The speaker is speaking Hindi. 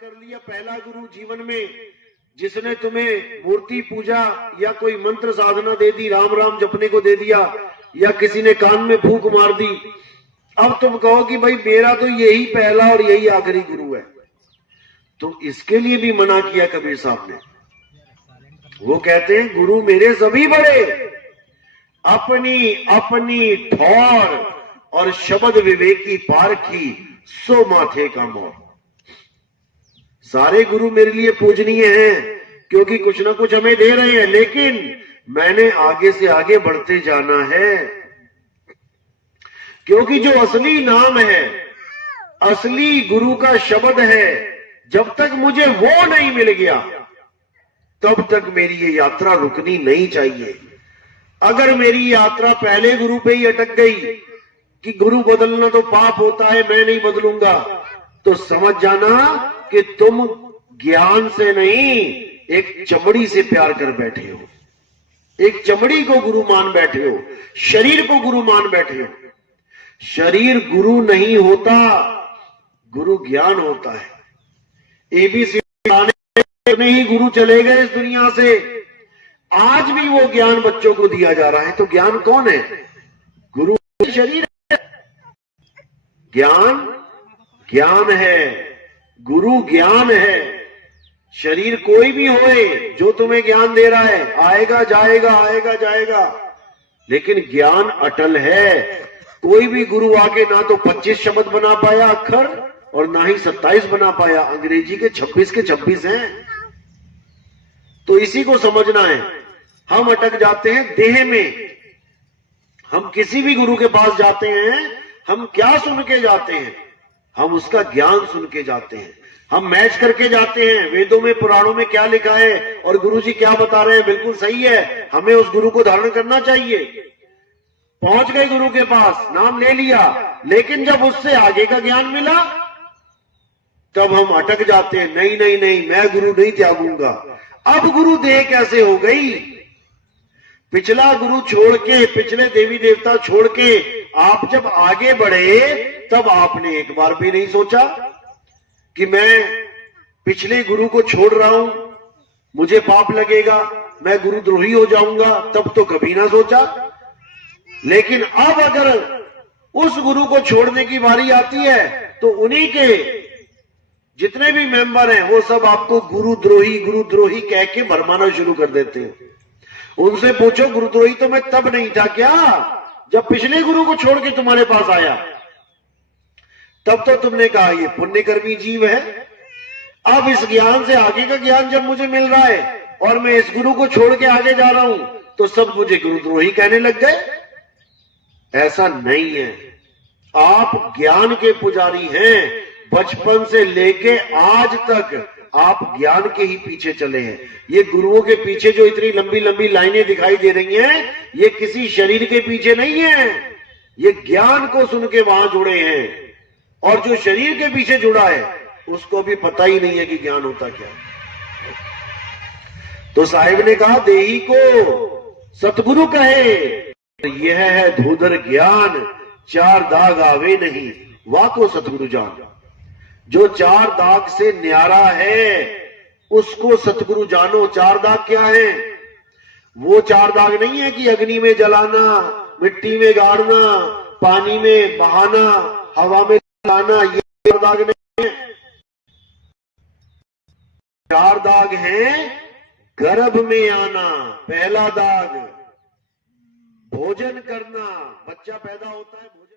कर लिया पहला गुरु जीवन में, जिसने तुम्हें मूर्ति पूजा या कोई मंत्र साधना दे दी, राम राम जपने को दे दिया, या किसी ने कान में फूंक मार दी। अब तुम कहो कि भाई मेरा तो यही पहला और यही आखिरी गुरु है, तो इसके लिए भी मना किया कबीर साहब ने। वो कहते हैं गुरु मेरे सभी बड़े, अपनी अपनी ठौर और शब्द विवेकी पारखी, सो माथे का मोर। सारे गुरु मेरे लिए पूजनीय हैं क्योंकि कुछ ना कुछ हमें दे रहे हैं, लेकिन मैंने आगे से आगे बढ़ते जाना है, क्योंकि जो असली नाम है, असली गुरु का शब्द है, जब तक मुझे वो नहीं मिल गया तब तक मेरी ये यात्रा रुकनी नहीं चाहिए। अगर मेरी यात्रा पहले गुरु पे ही अटक गई कि गुरु बदलना तो पाप होता है, मैं नहीं बदलूंगा, तो समझ जाना कि तुम ज्ञान से नहीं एक चमड़ी से प्यार कर बैठे हो, एक चमड़ी को गुरु मान बैठे हो, शरीर को गुरु मान बैठे हो। शरीर गुरु नहीं होता, गुरु ज्ञान होता है। एबीसी में ही गुरु चले गए इस दुनिया से, आज भी वो ज्ञान बच्चों को दिया जा रहा है। तो ज्ञान कौन है? गुरु शरीर है। ज्ञान ज्ञान है, गुरु ज्ञान है। शरीर कोई भी होए जो तुम्हें ज्ञान दे रहा है, आएगा जाएगा आएगा जाएगा, लेकिन ज्ञान अटल है। कोई भी गुरु आके ना तो 25 शब्द बना पाया अक्षर, और ना ही 27 बना पाया। अंग्रेजी के 26 के 26 हैं। तो इसी को समझना है। हम अटक जाते हैं देह में। हम किसी भी गुरु के पास जाते हैं, हम क्या सुन के जाते हैं? हम उसका ज्ञान सुन के जाते हैं। हम मैच करके जाते हैं, वेदों में पुराणों में क्या लिखा है और गुरु जी क्या बता रहे हैं, बिल्कुल सही है, हमें उस गुरु को धारण करना चाहिए। पहुंच गए गुरु के पास, नाम ले लिया, लेकिन जब उससे आगे का ज्ञान मिला तब हम अटक जाते हैं। नहीं नहीं नहीं, मैं गुरु नहीं त्यागूंगा। अब गुरु देह कैसे हो गई? पिछला गुरु छोड़ के, पिछले देवी देवता छोड़ के आप जब आगे बढ़े, तब आपने एक बार भी नहीं सोचा कि मैं पिछले गुरु को छोड़ रहा हूं, मुझे पाप लगेगा, मैं गुरुद्रोही हो जाऊंगा। तब तो कभी ना सोचा। लेकिन अब अगर उस गुरु को छोड़ने की बारी आती है, तो उन्हीं के जितने भी मेंबर हैं वो सब आपको गुरुद्रोही कह के भरमाना शुरू कर देते हैं। उनसे पूछो, गुरुद्रोही तो मैं तब नहीं था क्या, जब पिछले गुरु को छोड़ के तुम्हारे पास आया? तब तो तुमने कहा ये पुण्यकर्मी जीव है। अब इस ज्ञान से आगे का ज्ञान जब मुझे मिल रहा है और मैं इस गुरु को छोड़ के आगे जा रहा हूं, तो सब मुझे गुरुद्रोही कहने लग गए। ऐसा नहीं है। आप ज्ञान के पुजारी हैं। बचपन से लेके आज तक आप ज्ञान के ही पीछे चले हैं। ये गुरुओं के पीछे जो इतनी लंबी लंबी लाइनें दिखाई दे रही हैं, ये किसी शरीर के पीछे नहीं है, ये ज्ञान को सुन के वहां जुड़े हैं। और जो शरीर के पीछे जुड़ा है उसको भी पता ही नहीं है कि ज्ञान होता क्या। तो साहिब ने कहा, देही को सतगुरु कहे, यह है धूधर ज्ञान, 4 दाग आवे नहीं, वाको सतगुरु जान। जो 4 दाग से न्यारा है उसको सतगुरु जानो। 4 दाग क्या है? वो 4 दाग नहीं है कि अग्नि में जलाना, मिट्टी में गाड़ना, पानी में बहाना, हवा में लाना, ये 4 दाग नहीं है। 4 दाग हैं गर्भ में आना, पहला दाग। भोजन करना, बच्चा पैदा होता है भोजन